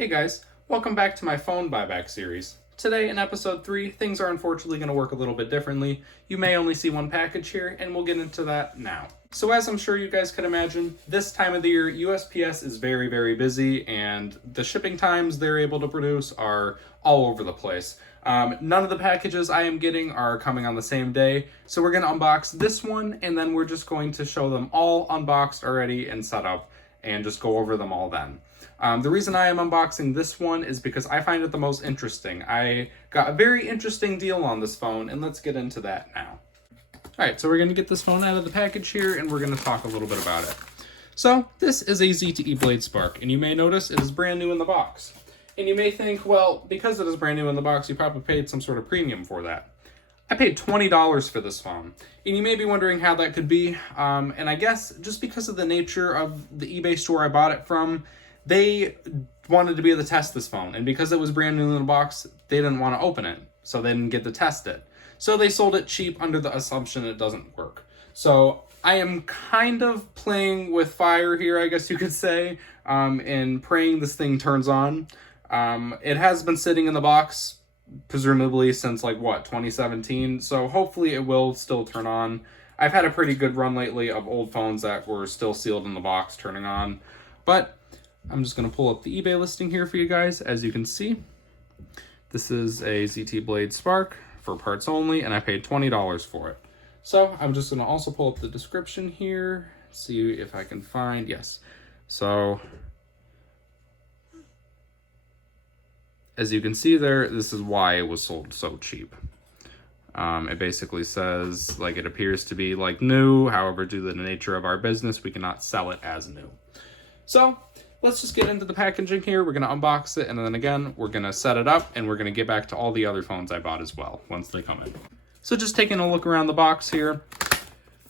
Hey guys, welcome back to my phone buyback series. Today in episode 3, things are unfortunately going to work a little bit differently. You may only see one package here, and we'll get into that now. So as I'm sure you guys could imagine, this time of the year, USPS is very busy, and the shipping times they're able to produce are all over the place. None of the packages I am getting are coming on the same day, so we're going to unbox this one, and then we're just going to show them all unboxed already and set up, and just go over them all then. The reason I am unboxing this one is because I find it the most interesting. I got a very interesting deal on this phone, and let's get into that now. Alright, so we're going to get this phone out of the package here, and we're going to talk a little bit about it. So, this is a ZTE Blade Spark, and you may notice it is brand new in the box. And you may think, well, because it is brand new in the box, you probably paid some sort of premium for that. I paid $20 for this phone, and you may be wondering how that could be, and I guess just because of the nature of the eBay store I bought it from, they wanted to be able to test this phone, and because it was brand new in the box, they didn't want to open it, so they didn't get to test it. So they sold it cheap under the assumption it doesn't work. So I am kind of playing with fire here, I guess you could say, and praying this thing turns on. It has been sitting in the box, presumably since 2017, so hopefully it will still turn on. I've had a pretty good run lately of old phones that were still sealed in the box turning on, but I'm just going to pull up the eBay listing here for you guys. As you can see, this is a ZTE Blade Spark for parts only, and I paid $20 for it. So I'm just going to also pull up the description here, see if I can find, yes. So as you can see there, this is why it was sold so cheap. It basically says, it appears to be new, however, due to the nature of our business, we cannot sell it as new. So let's just get into the packaging here. We're going to unbox it, and then again, we're going to set it up, and we're going to get back to all the other phones I bought as well once they come in. So just taking a look around the box here,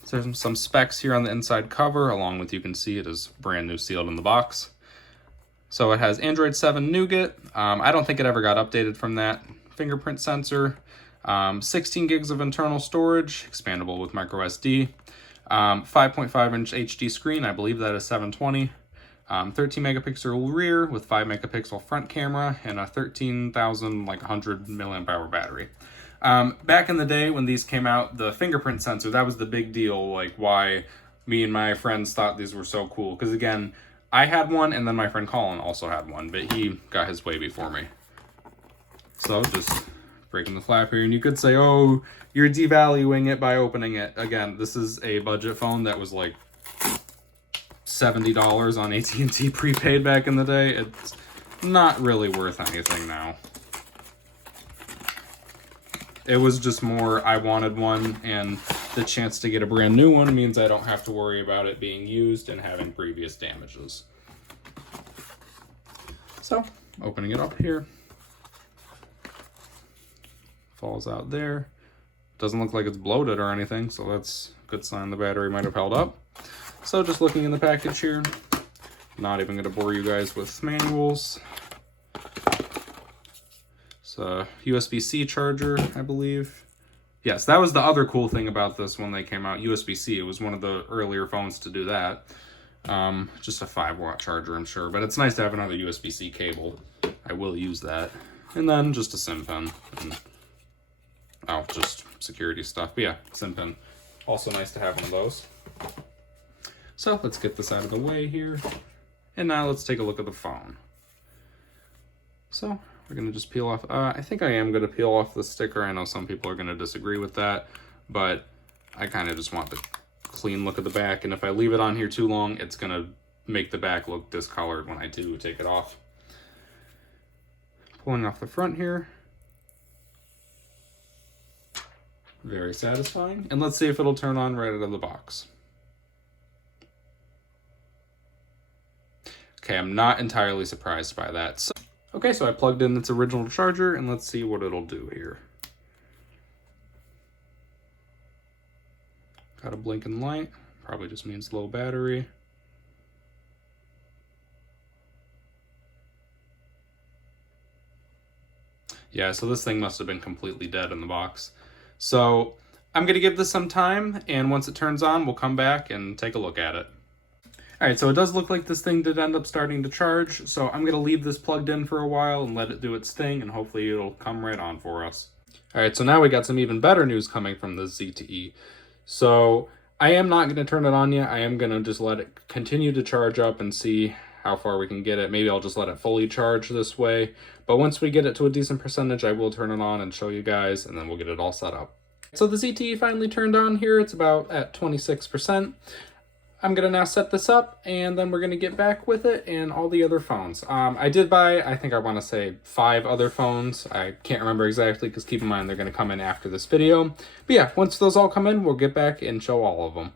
there's some specs here on the inside cover, along with, you can see it is brand new sealed in the box. So it has Android 7 Nougat. I don't think it ever got updated from that. Fingerprint sensor, 16 gigs of internal storage, expandable with micro SD, 5.5 inch HD screen, I believe that is 720. 13 megapixel rear with 5 megapixel front camera and a 13,100 milliamp hour battery. Back in the day when these came out, the fingerprint sensor, that was the big deal, why me and my friends thought these were so cool. Because again, I had one, and then my friend Colin also had one, but he got his way before me. So just breaking the flap here, and you could say, oh, you're devaluing it by opening it. Again, this is a budget phone that was $70 on AT&T prepaid back in the day. It's not really worth anything now. It was just more, I wanted one, and the chance to get a brand new one means I don't have to worry about it being used and having previous damages. So, opening it up here. Falls out there. Doesn't look like it's bloated or anything, so that's a good sign the battery might have held up. So just looking in the package here, not even going to bore you guys with manuals. It's a USB-C charger, I believe. Yes, that was the other cool thing about this when they came out, USB-C. It was one of the earlier phones to do that. Just a 5-watt charger, I'm sure, but it's nice to have another USB-C cable. I will use that. And then just a SIM pen. And, just security stuff. But yeah, SIM pen. Also nice to have one of those. So let's get this out of the way here. And now let's take a look at the phone. So we're going to just peel off. I think I am going to peel off the sticker. I know some people are going to disagree with that, but I kind of just want the clean look of the back. And if I leave it on here too long, it's going to make the back look discolored when I do take it off. Pulling off the front here. Very satisfying. And let's see if it'll turn on right out of the box. Okay, I'm not entirely surprised by that. So I plugged in its original charger, and let's see what it'll do here. Got a blinking light. Probably just means low battery. Yeah, so this thing must have been completely dead in the box. So I'm going to give this some time, and once it turns on, we'll come back and take a look at it. All right, so it does look like this thing did end up starting to charge, so I'm going to leave this plugged in for a while and let it do its thing, and hopefully it'll come right on for us. All right, so now we got some even better news coming from the ZTE. So I am not going to turn it on yet. I am going to just let it continue to charge up and see how far we can get it. Maybe I'll just let it fully charge this way. But once we get it to a decent percentage, I will turn it on and show you guys, and then we'll get it all set up. So the ZTE finally turned on here. It's about at 26%. I'm going to now set this up, and then we're going to get back with it and all the other phones. I did buy, I think I want to say 5 other phones. I can't remember exactly because keep in mind they're going to come in after this video. But yeah, once those all come in, we'll get back and show all of them.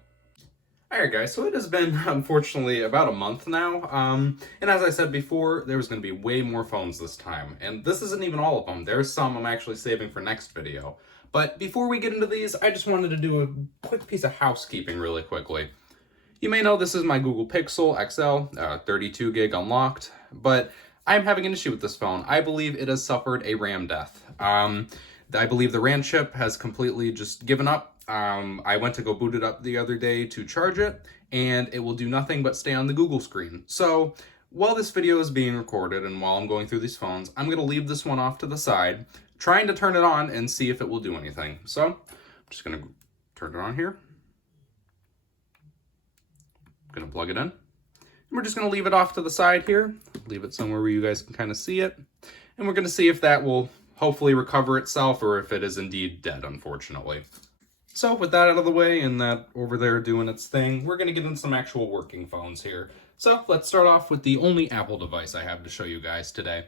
Alright guys, so it has been, unfortunately, about a month now, and as I said before, there was going to be way more phones this time, and this isn't even all of them. There's some I'm actually saving for next video. But before we get into these, I just wanted to do a quick piece of housekeeping really quickly. You may know this is my Google Pixel XL, 32 gig unlocked, but I'm having an issue with this phone. I believe it has suffered a RAM death. I believe the RAM chip has completely just given up. I went to go boot it up the other day to charge it, and it will do nothing but stay on the Google screen. So while this video is being recorded and while I'm going through these phones, I'm going to leave this one off to the side, trying to turn it on and see if it will do anything. So I'm just going to turn it on here. Going to plug it in. And we're just going to leave it off to the side here. Leave it somewhere where you guys can kind of see it. And we're going to see if that will hopefully recover itself or if it is indeed dead, unfortunately. So with that out of the way and that over there doing its thing, we're going to get into some actual working phones here. So let's start off with the only Apple device I have to show you guys today.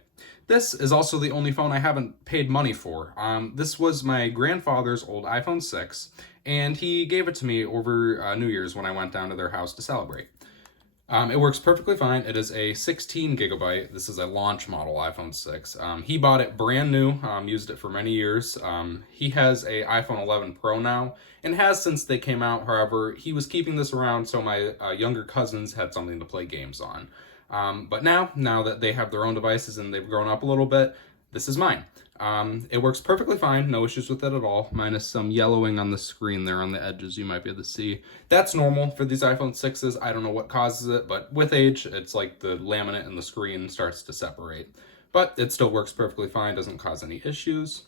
This is also the only phone I haven't paid money for. This was my grandfather's old iPhone 6, and he gave it to me over New Year's when I went down to their house to celebrate. It works perfectly fine. It is a 16 gigabyte. This is a launch model iPhone 6. He bought it brand new, used it for many years. He has a iPhone 11 Pro now, and has since they came out. However, he was keeping this around so my younger cousins had something to play games on. But now that they have their own devices and they've grown up a little bit, this is mine. It works perfectly fine, no issues with it at all, minus some yellowing on the screen there on the edges you might be able to see. That's normal for these iPhone 6s. I don't know what causes it, but with age, it's like the laminate in the screen starts to separate. But it still works perfectly fine, doesn't cause any issues.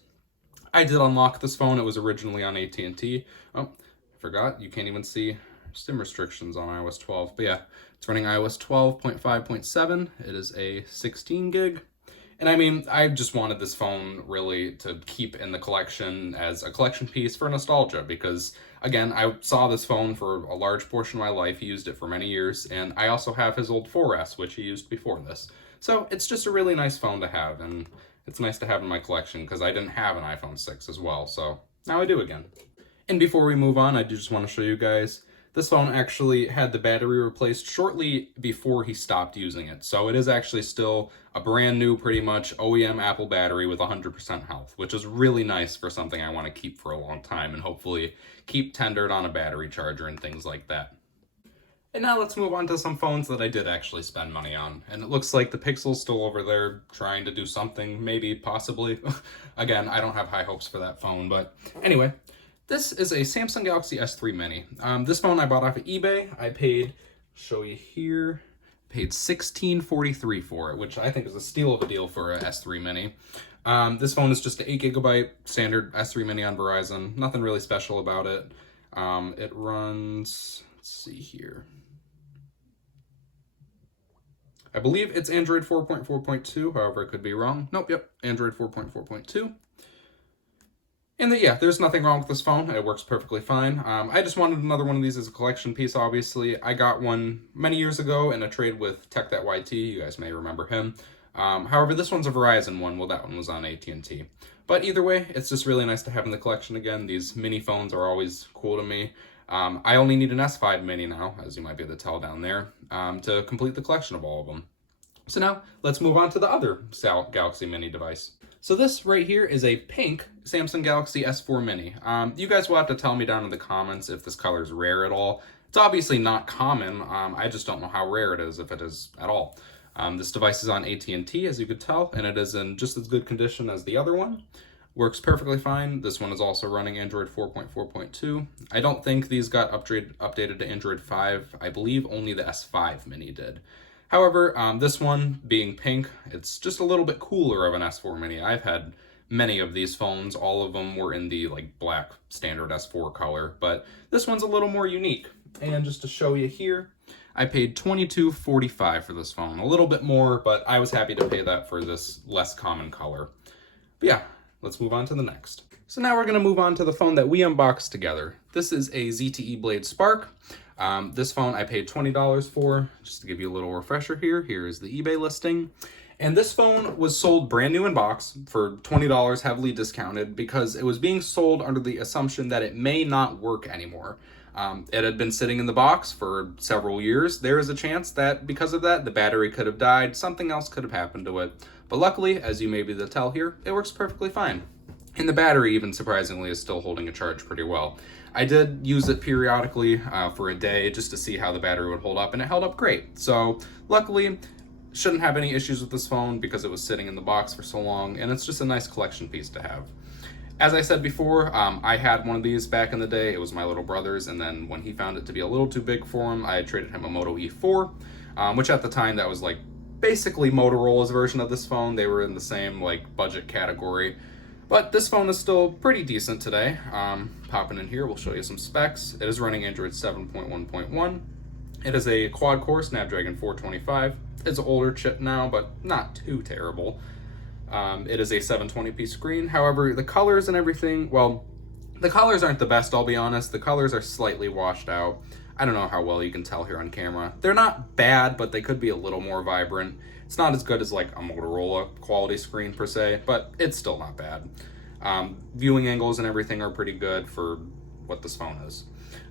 I did unlock this phone. It was originally on AT&T. Oh, I forgot, you can't even see SIM restrictions on iOS 12. But yeah, it's running iOS 12.5.7. It is a 16 gig. And I mean, I just wanted this phone really to keep in the collection as a collection piece for nostalgia because, again, I saw this phone for a large portion of my life. He used it for many years, and I also have his old 4S, which he used before this. So it's just a really nice phone to have, and it's nice to have in my collection because I didn't have an iPhone 6 as well, so now I do again. And before we move on, I do just want to show you guys, this phone actually had the battery replaced shortly before he stopped using it. So it is actually still a brand new, pretty much OEM Apple battery with 100% health, which is really nice for something I want to keep for a long time and hopefully keep tendered on a battery charger and things like that. And now let's move on to some phones that I did actually spend money on. And it looks like the Pixel's still over there trying to do something, maybe, possibly. Again, I don't have high hopes for that phone, but anyway. This is a Samsung Galaxy S3 Mini. This phone I bought off of eBay. I paid, show you here, paid $16.43 for it, which I think is a steal of a deal for a S3 Mini. This phone is just an 8 gigabyte standard S3 Mini on Verizon. Nothing really special about it. It runs, let's see here. I believe it's Android 4.4.2, however, I could be wrong. Nope, yep, Android 4.4.2. And yeah, there's nothing wrong with this phone. It works perfectly fine. I just wanted another one of these as a collection piece, obviously. I got one many years ago in a trade with Tech That YT. You guys may remember him. However, this one's a Verizon one. Well, that one was on AT&T. But either way, it's just really nice to have in the collection again. These mini phones are always cool to me. I only need an S5 Mini now, as you might be able to tell down there, to complete the collection of all of them. So now, let's move on to the other Galaxy Mini device. So this right here is a pink Samsung Galaxy S4 Mini. You guys will have to tell me down in the comments if this color is rare at all. It's obviously not common. I just don't know how rare it is, if it is at all. This device is on AT&T, as you could tell, and it is in just as good condition as the other one. Works perfectly fine. This one is also running Android 4.4.2. I don't think these got updated to Android 5. I believe only the S5 Mini did. However, this one being pink, it's just a little bit cooler of an S4 Mini. I've had many of these phones. All of them were in the like black standard S4 color, but this one's a little more unique. And just to show you here, I paid $22.45 for this phone. A little bit more, but I was happy to pay that for this less common color. But yeah, let's move on to the next. So now we're going to move on to the phone that we unboxed together. This is a ZTE Blade Spark. This phone I paid $20 for. Just to give you a little refresher here, here is the eBay listing. And this phone was sold brand new in box for $20, heavily discounted, because it was being sold under the assumption that it may not work anymore. It had been sitting in the box for several years. There is a chance that because of that, the battery could have died, something else could have happened to it. But luckily, as you may be able to tell here, it works perfectly fine. And the battery, even surprisingly, is still holding a charge pretty well. I did use it periodically for a day just to see how the battery would hold up, and it held up great. So luckily, shouldn't have any issues with this phone because it was sitting in the box for so long, and it's just a nice collection piece to have. As I said before, I had one of these back in the day. It was my little brother's, and then when he found it to be a little too big for him, I traded him a Moto E4, which at the time that was like basically Motorola's version of this phone. They were in the same like budget category. But this phone is still pretty decent today. Popping in here, we'll show you some specs. It is running Android 7.1.1. It is a quad-core Snapdragon 425. It's an older chip now, but not too terrible. It is a 720p screen. However, the colors and everything, well, the colors aren't the best, I'll be honest. The colors are slightly washed out. I don't know how well you can tell here on camera. They're not bad, but they could be a little more vibrant. It's not as good as like a Motorola quality screen per se, but it's still not bad. Viewing angles and everything are pretty good for what this phone is.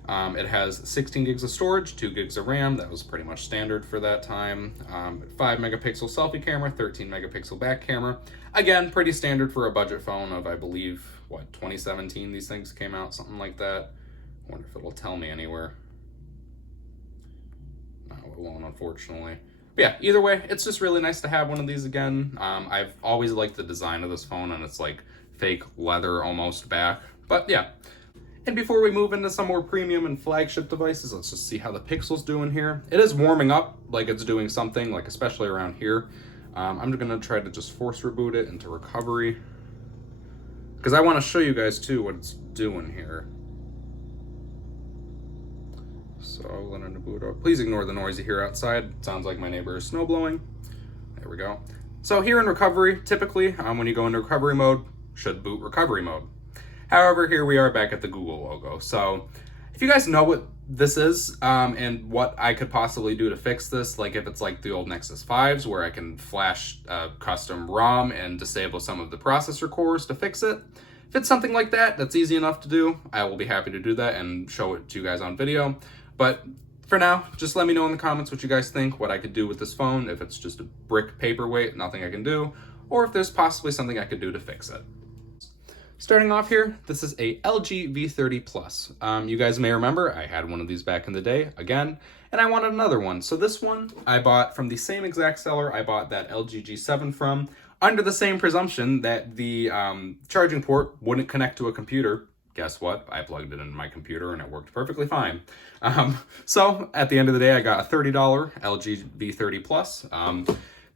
It has 16 gigs of storage, 2 gigs of RAM. That was pretty much standard for that time. 5 megapixel selfie camera, 13 megapixel back camera. Again, pretty standard for a budget phone of, I believe, what, 2017 these things came out, something like that. I wonder if it'll tell me anywhere. No, it won't, unfortunately. But yeah, either way, it's just really nice to have one of these again. I've always liked the design of this phone, and it's like fake leather almost back. But yeah. And before we move into some more premium and flagship devices, let's just see how the Pixel's doing here. It is warming up like it's doing something, like especially around here. I'm gonna try to just force reboot it into recovery, because I want to show you guys too what it's doing here. So let it boot up. Please ignore the noise you hear outside. It sounds like my neighbor is snow blowing. There we go. So here in recovery, typically when you go into recovery mode, should boot recovery mode. However, here we are back at the Google logo. So if you guys know what this is and what I could possibly do to fix this, like if it's like the old Nexus 5s where I can flash custom ROM and disable some of the processor cores to fix it, if it's something like that, that's easy enough to do, I will be happy to do that and show it to you guys on video. But for now, just let me know in the comments what you guys think, what I could do with this phone, if it's just a brick paperweight, nothing I can do, or if there's possibly something I could do to fix it. Starting off here, this is a LG V30 Plus. You guys may remember I had one of these back in the day, again, and I wanted another one. So this one I bought from the same exact seller I bought that LG G7 from, under the same presumption that the charging port wouldn't connect to a computer. Guess what? I plugged it into my computer and it worked perfectly fine. So at the end of the day, I got a $30 LG V30 Plus.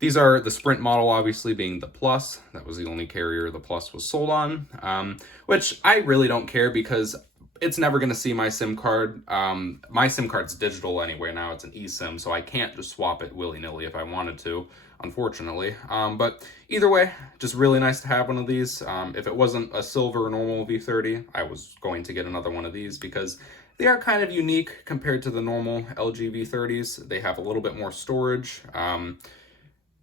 These are the Sprint model, obviously being the Plus. That was the only carrier the Plus was sold on, which I really don't care because it's never going to see my SIM card. My SIM card's digital anyway now. It's an eSIM, so I can't just swap it willy-nilly if I wanted to, unfortunately. But either way, just really nice to have one of these. If it wasn't a silver normal V30, I was going to get another one of these because they are kind of unique compared to the normal LG V30s. They have a little bit more storage.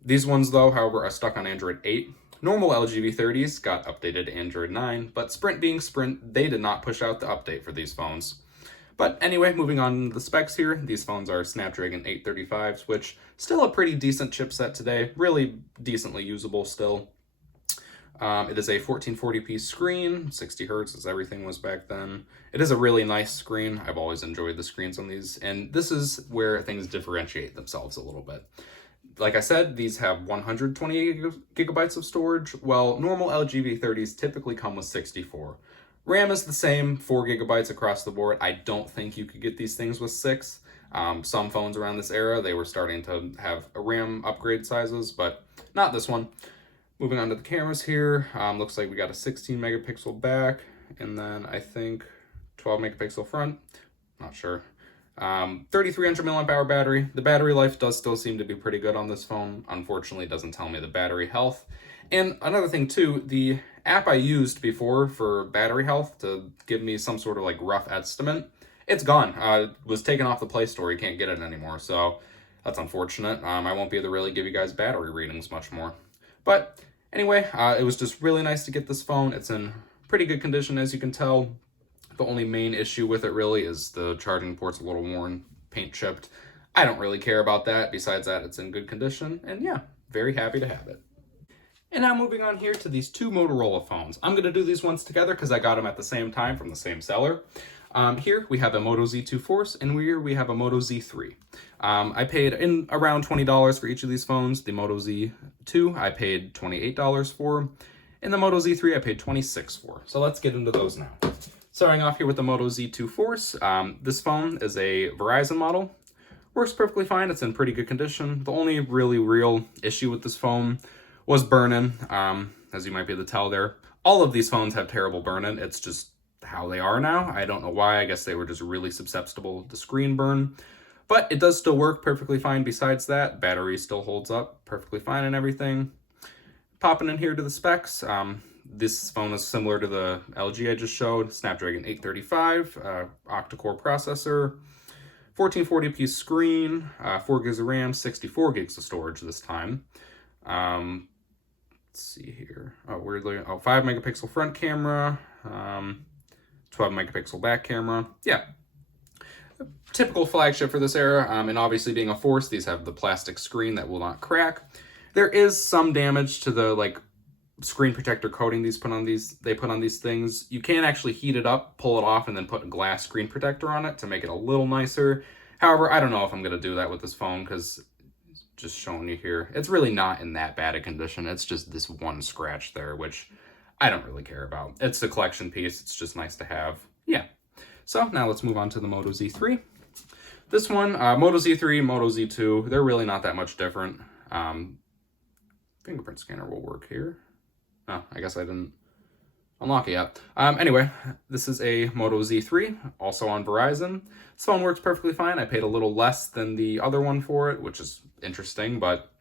These ones, though, however, are stuck on Android 8. Normal LG V30s got updated to Android 9, but Sprint being Sprint, they did not push out the update for these phones. But anyway, moving on to the specs here, these phones are Snapdragon 835s, which still a pretty decent chipset today, really decently usable still. It is a 1440p screen, 60 hertz as everything was back then. It is a really nice screen. I've always enjoyed the screens on these, and this is where things differentiate themselves a little bit. like I said, these have 128 gigabytes of storage. Well, normal LG V30s typically come with 64. RAM is the same, 4 gigabytes across the board. I don't think you could get these things with 6. Some phones around this era, they were starting to have RAM upgrade sizes, but not this one. Moving on to the cameras here, looks like we got a 16 megapixel back, and then I think 12 megapixel front, not sure. 3300 milliamp hour battery. The battery life does still seem to be pretty good on this phone. Unfortunately, it doesn't tell me the battery health. And another thing too, the app I used before for battery health to give me some sort of like rough estimate, it's gone. It was taken off the Play Store. You can't get it anymore, so that's unfortunate. I won't be able to really give you guys battery readings much more. But anyway, it was just really nice to get this phone. It's in pretty good condition, as you can tell. The only main issue with it really is the charging port's a little worn, paint chipped. I don't really care about that. Besides that, it's in good condition, and yeah, very happy to have it. And now moving on here to these two Motorola phones. I'm going to do these ones together because I got them at the same time from the same seller. Here we have a Moto Z2 Force, and here we have a Moto Z3. I paid in around $20 for each of these phones. The Moto Z2 I paid $28 for, and the Moto Z3 I paid $26 for. So let's get into those now. Starting off here with the Moto Z2 Force, this phone is a Verizon model. Works perfectly fine, it's in pretty good condition. The only really real issue with this phone was burn-in, as you might be able to tell there. All of these phones have terrible burn-in, it's just how they are now. I don't know why, I guess they were just really susceptible to screen burn. But it does still work perfectly fine besides that. Battery still holds up perfectly fine and everything. Popping in here to the specs, this phone is similar to the LG I just showed. Snapdragon 835, octa-core processor, 1440p screen, 4 gigs of RAM, 64 gigs of storage this time. Let's see here. Oh, weirdly, 5 megapixel front camera, 12 megapixel back camera. Yeah, typical flagship for this era. And obviously being a Force, these have the plastic screen that will not crack. There is some damage to the screen protector coating they put on these things. You can actually heat it up, pull it off, and then put a glass screen protector on it to make it a little nicer. However, I don't know if I'm going to do that with this phone because just showing you here, it's really not in that bad a condition. It's just this one scratch there, which I don't really care about. It's a collection piece. It's just nice to have. Yeah. So now let's move on to the Moto Z3. This one, Moto Z3, Moto Z2, they're really not that much different. Fingerprint scanner will work here. Oh, I guess I didn't unlock it yet. Anyway, this is a Moto Z3, also on Verizon. This phone works perfectly fine. I paid a little less than the other one for it, which is interesting, but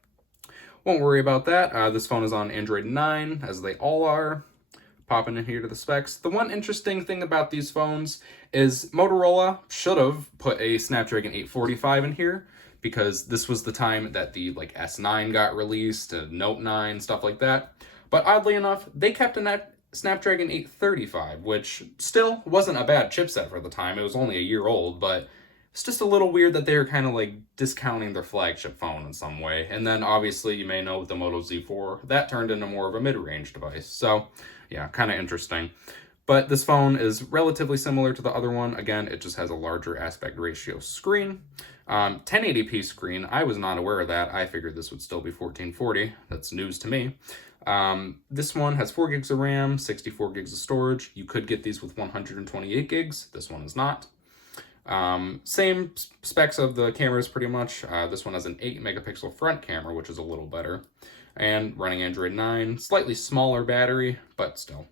won't worry about that. This phone is on Android 9, as they all are. Popping in here to the specs. The one interesting thing about these phones is Motorola should have put a Snapdragon 845 in here, because this was the time that the S9 got released, Note 9, stuff like that. But oddly enough, they kept a Snapdragon 835, which still wasn't a bad chipset for the time. It was only a year old, but it's just a little weird that they were kind of discounting their flagship phone in some way. And then obviously you may know with the Moto Z4, that turned into more of a mid-range device. So yeah, kind of interesting. But this phone is relatively similar to the other one. Again, it just has a larger aspect ratio screen. 1080p screen, I was not aware of that. I figured this would still be 1440. That's news to me. This one has 4 gigs of RAM, 64 gigs of storage. You could get these with 128 gigs. This one is not. Same specs of the cameras pretty much. This one has an 8 megapixel front camera, which is a little better. And running Android 9, slightly smaller battery, but still.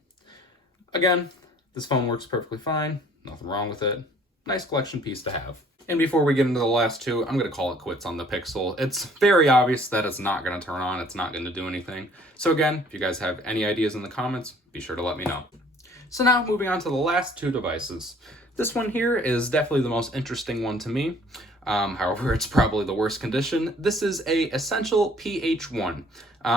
Again, this phone works perfectly fine. Nothing wrong with it. Nice collection piece to have. And before we get into the last two, I'm going to call it quits on the Pixel. It's very obvious that it's not going to turn on. It's not going to do anything. So again, if you guys have any ideas in the comments, be sure to let me know. So now moving on to the last two devices. This one here is definitely the most interesting one to me. However, it's probably the worst condition. This is a Essential PH-1.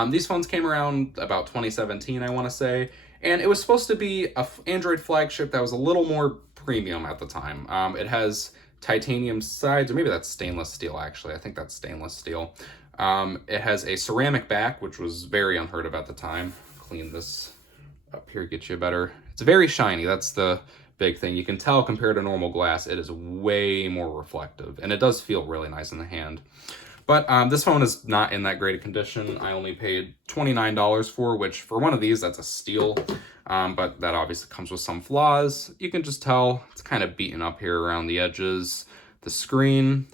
These phones came around about 2017, I want to say. And it was supposed to be an Android flagship that was a little more premium at the time. It has titanium sides, or maybe that's stainless steel actually. I think that's stainless steel. It has a ceramic back, which was very unheard of at the time. Clean this up here, get you better. It's very shiny, that's the big thing. You can tell compared to normal glass, it is way more reflective, and it does feel really nice in the hand. But this phone is not in that great a condition. I only paid $29 for, which for one of these, that's a steal. But that obviously comes with some flaws. You can just tell it's kind of beaten up here around the edges. The screen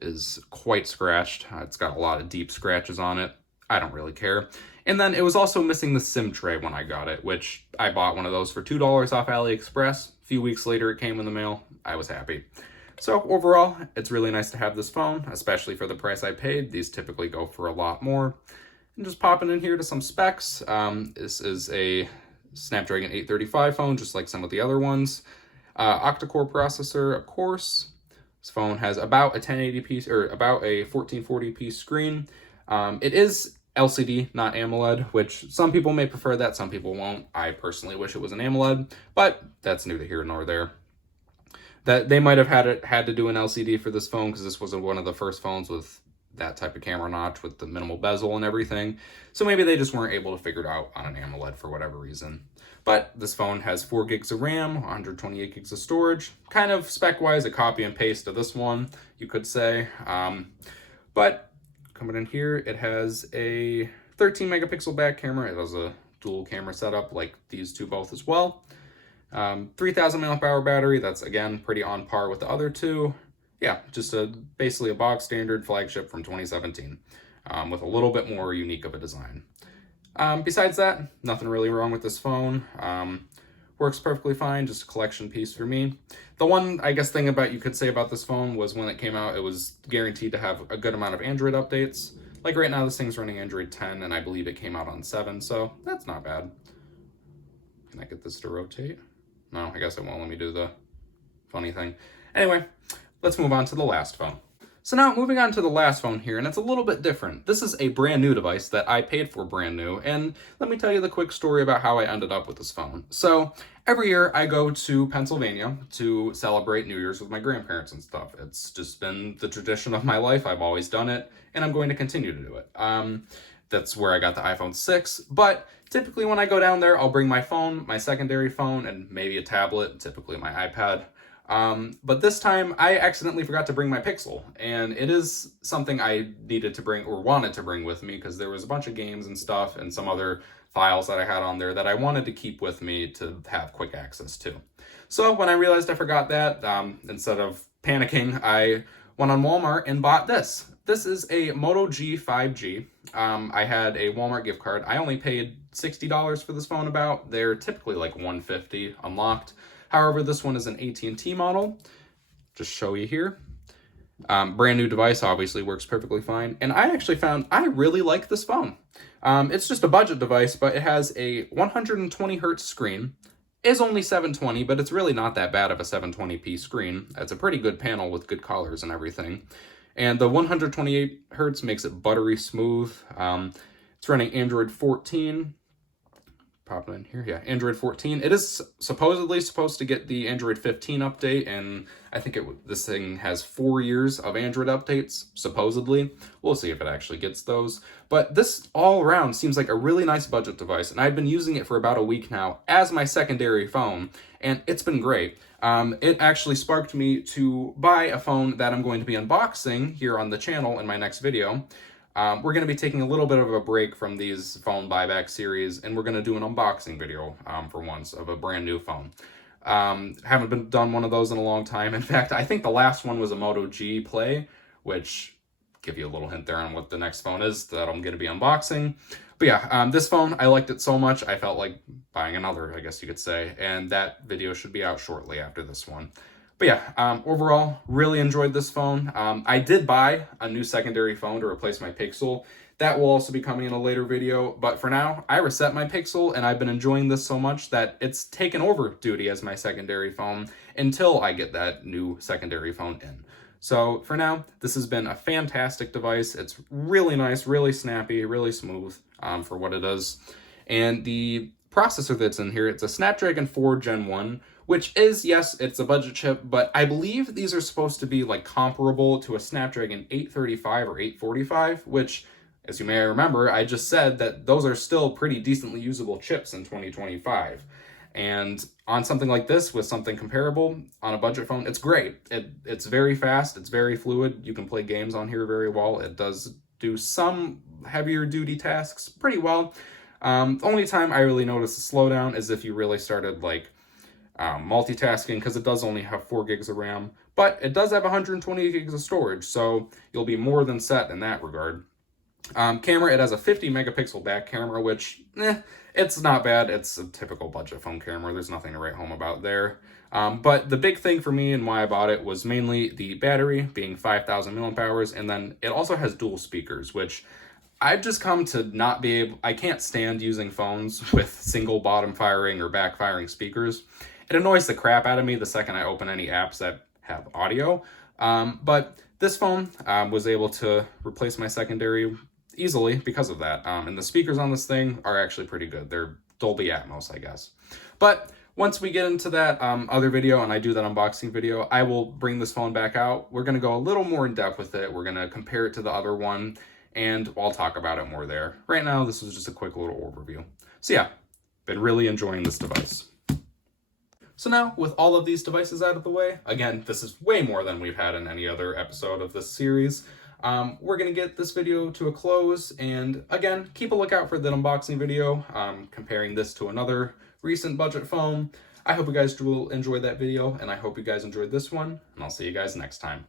is quite scratched. It's got a lot of deep scratches on it. I don't really care. And then it was also missing the SIM tray when I got it, which I bought one of those for $2 off AliExpress. A few weeks later, it came in the mail. I was happy. So overall, it's really nice to have this phone, especially for the price I paid. These typically go for a lot more. And just popping in here to some specs. This is a Snapdragon 835 phone, just like some of the other ones. Octa-core processor, of course. This phone has about a 1080p or about a 1440p screen. It is LCD, not AMOLED, which some people may prefer that, some people won't. I personally wish it was an AMOLED, but that's neither here nor there. That they might have had to do an LCD for this phone because this was one of the first phones with that type of camera notch with the minimal bezel and everything. So maybe they just weren't able to figure it out on an AMOLED for whatever reason. But this phone has 4 gigs of RAM, 128 gigs of storage. Kind of spec-wise, a copy and paste of this one, you could say. But coming in here, it has a 13 megapixel back camera. It has a dual camera setup like these two both as well. 3000 mAh battery. That's again pretty on par with the other two. Yeah, just basically a box standard flagship from 2017 with a little bit more unique of a design. Besides that, nothing really wrong with this phone. Works perfectly fine, just a collection piece for me. The one, I guess, thing you could say about this phone was when it came out, it was guaranteed to have a good amount of Android updates. Like right now, this thing's running Android 10, and I believe it came out on 7, so that's not bad. Can I get this to rotate? No, I guess it won't let me do the funny thing. Anyway, let's move on to the last phone. So now moving on to the last phone here, and it's a little bit different. This is a brand new device that I paid for brand new, and let me tell you the quick story about how I ended up with this phone. So every year I go to Pennsylvania to celebrate New Year's with my grandparents and stuff. It's just been the tradition of my life. I've always done it, and I'm going to continue to do it. That's where I got the iPhone 6, but typically when I go down there, I'll bring my phone, my secondary phone, and maybe a tablet, typically my iPad. But this time I accidentally forgot to bring my Pixel, and it is something I needed to bring or wanted to bring with me because there was a bunch of games and stuff and some other files that I had on there that I wanted to keep with me to have quick access to. So when I realized I forgot that, instead of panicking, I went on Walmart and bought this. This is a Moto G 5G. I had a Walmart gift card. I only paid $60 for this phone about. They're typically like $150 unlocked. However, this one is an AT&T model. Just show you here. Brand new device, obviously works perfectly fine. And I actually found I really like this phone. It's just a budget device, but it has a 120 hertz screen. Is only 720, but it's really not that bad of a 720p screen. It's a pretty good panel with good colors and everything. And the 128 hertz makes it buttery smooth. It's running Android 14. Popping in here, yeah, Android 14. It is supposedly supposed to get the Android 15 update, and I think this thing has 4 years of Android updates, supposedly. We'll see if it actually gets those. But this all around seems like a really nice budget device, and I've been using it for about a week now as my secondary phone, and it's been great. It actually sparked me to buy a phone that I'm going to be unboxing here on the channel in my next video. We're going to be taking a little bit of a break from these phone buyback series, and we're going to do an unboxing video for once of a brand new phone. Haven't done one of those in a long time. In fact, I think the last one was a Moto G Play, which give you a little hint there on what the next phone is that I'm going to be unboxing. But yeah, this phone, I liked it so much, I felt like buying another, I guess you could say, and that video should be out shortly after this one. But yeah, overall, really enjoyed this phone. I did buy a new secondary phone to replace my Pixel. That will also be coming in a later video, but for now, I reset my Pixel, and I've been enjoying this so much that it's taken over duty as my secondary phone until I get that new secondary phone in. So for now, this has been a fantastic device. It's really nice, really snappy, really smooth for what it is. And the processor that's in here, it's a Snapdragon 4 Gen 1, which is, yes, it's a budget chip, but I believe these are supposed to be like comparable to a Snapdragon 835 or 845, which, as you may remember, I just said that those are still pretty decently usable chips in 2025. And on something like this, with something comparable on a budget phone, it's great. It's very fast, it's very fluid. You can play games on here very well. It does do some heavier duty tasks pretty well. The only time I really notice a slowdown is if you really started like multitasking, because it does only have 4 gigs of RAM, but it does have 120 gigs of storage, so you'll be more than set in that regard. Camera, it has a 50 megapixel back camera, which, it's not bad. It's a typical budget phone camera. There's nothing to write home about there. But the big thing for me and why I bought it was mainly the battery being 5,000 milliamp hours, and then it also has dual speakers, which I've just come to not be able, I can't stand using phones with single bottom firing or back firing speakers. It annoys the crap out of me the second I open any apps that have audio. But this phone was able to replace my secondary easily because of that. And the speakers on this thing are actually pretty good. They're Dolby Atmos, I guess. But once we get into that other video and I do that unboxing video, I will bring this phone back out. We're going to go a little more in depth with it. We're going to compare it to the other one, and I'll talk about it more there. Right now, this was just a quick little overview. So yeah, been really enjoying this device. So now, with all of these devices out of the way, again, this is way more than we've had in any other episode of this series. We're going to get this video to a close, and again, keep a lookout for the unboxing video, comparing this to another recent budget phone. I hope you guys will enjoy that video, and I hope you guys enjoyed this one, and I'll see you guys next time.